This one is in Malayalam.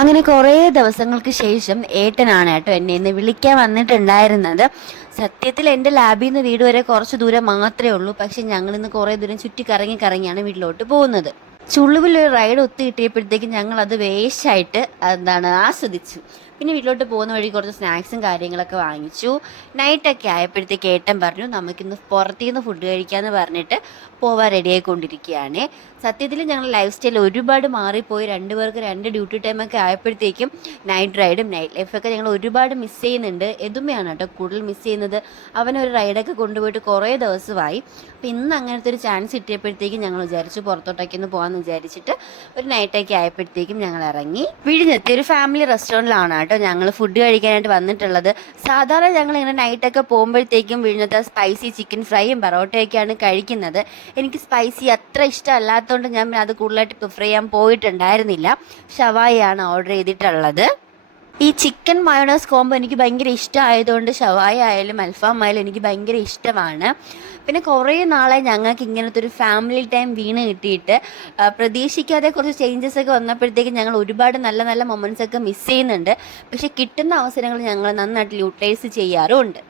അങ്ങനെ കുറേ ദിവസങ്ങൾക്ക് ശേഷം ഏട്ടനാണ് കേട്ടോ എന്നെ ഇന്ന് വിളിക്കാൻ വന്നിട്ടുണ്ടായിരുന്നത്. സത്യത്തിൽ എൻ്റെ ലാബിൽ നിന്ന് വീട് വരെ കുറച്ച് ദൂരം മാത്രമേ ഉള്ളൂ. പക്ഷെ ഞങ്ങളിന്ന് കുറേ ദൂരം ചുറ്റി കറങ്ങിയാണ് വീട്ടിലോട്ട് പോകുന്നത്. ചുളുവിലൊരു റൈഡ് ഒത്തു കിട്ടിയപ്പോഴത്തേക്കും ഞങ്ങൾ അത് വേഷമായിട്ട് ആസ്വദിച്ചു. പിന്നെ വീട്ടിലോട്ട് പോകുന്ന വഴി കുറച്ച് സ്നാക്സും കാര്യങ്ങളൊക്കെ വാങ്ങിച്ചു. നൈറ്റൊക്കെ ആയപ്പോഴത്തേക്ക് ഏട്ടൻ പറഞ്ഞു നമുക്കിന്ന് പുറത്തുനിന്ന് ഫുഡ് കഴിക്കാമെന്ന് പറഞ്ഞിട്ട് പോവാൻ റെഡിയായിക്കൊണ്ടിരിക്കുകയാണ്. സത്യത്തിൽ ഞങ്ങൾ ലൈഫ് സ്റ്റൈൽ ഒരുപാട് മാറിപ്പോയി. രണ്ടുപേർക്ക് 2 ഡ്യൂട്ടി ടൈമൊക്കെ ആയപ്പോഴത്തേക്കും നൈറ്റ് റൈഡും നൈറ്റ് ലൈഫൊക്കെ ഞങ്ങൾ ഒരുപാട് മിസ് ചെയ്യുന്നുണ്ട്. എതുമയാണ് കേട്ടോ കൂടുതൽ മിസ് ചെയ്യുന്നത്. അവനൊരു റൈഡൊക്കെ കൊണ്ടുപോയിട്ട് കുറേ ദിവസമായി. അപ്പോൾ ഇന്ന് അങ്ങനത്തെ ഒരു ചാൻസ് കിട്ടിയപ്പോഴത്തേക്കും ഞങ്ങൾ വിചാരിച്ചു പുറത്തോട്ടൊക്കെ ഒന്ന് പോകാമെന്ന് വിചാരിച്ചിട്ട് ഒരു നൈറ്റൊക്കെ ആയപ്പോഴത്തേക്കും ഞങ്ങൾ ഇറങ്ങി. വിഴിഞ്ഞെത്തി ഒരു ഫാമിലി റെസ്റ്റോറൻറ്റിലാണ് കേട്ടോ ഞങ്ങൾ ഫുഡ് കഴിക്കാനായിട്ട് വന്നിട്ടുള്ളത്. സാധാരണ ഞങ്ങൾ ഇങ്ങനെ നൈറ്റൊക്കെ പോകുമ്പോഴത്തേക്കും വിഴിഞ്ഞത്തെ സ്പൈസി ചിക്കൻ ഫ്രൈയും പൊറോട്ടയൊക്കെയാണ് കഴിക്കുന്നത്. എനിക്ക് സ്പൈസി അത്ര ഇഷ്ടമല്ലാത്തതുകൊണ്ട് ഞാൻ അത് കൂടുതലായിട്ട് പ്രിഫർ ചെയ്യാൻ പോയിട്ടുണ്ടായിരുന്നില്ല. ഷവായിയാണ് ഓർഡർ ചെയ്തിട്ടുള്ളത്. ഈ ചിക്കൻ മയോണൈസ് കോംബോ എനിക്ക് ഭയങ്കര ഇഷ്ടമായതുകൊണ്ട് ഷവായ ആയാലും അൽഫാം ആയാലും എനിക്ക് ഭയങ്കര ഇഷ്ടമാണ്. പിന്നെ കുറേ നാളെ ഞങ്ങൾക്ക് ഇങ്ങനത്തെ ഒരു ഫാമിലി ടൈം വീണ് കിട്ടിയിട്ട് പ്രതീക്ഷിക്കാതെ കുറച്ച് ചേഞ്ചസ് ഒക്കെ വന്നപ്പോഴത്തേക്കും ഞങ്ങൾ ഒരുപാട് നല്ല നല്ല മൊമെൻറ്റ്സ് ഒക്കെ മിസ് ചെയ്യുന്നുണ്ട്. പക്ഷെ കിട്ടുന്ന അവസരങ്ങൾ ഞങ്ങൾ നന്നായിട്ട് യൂട്ടിലൈസ് ചെയ്യാറുമുണ്ട്.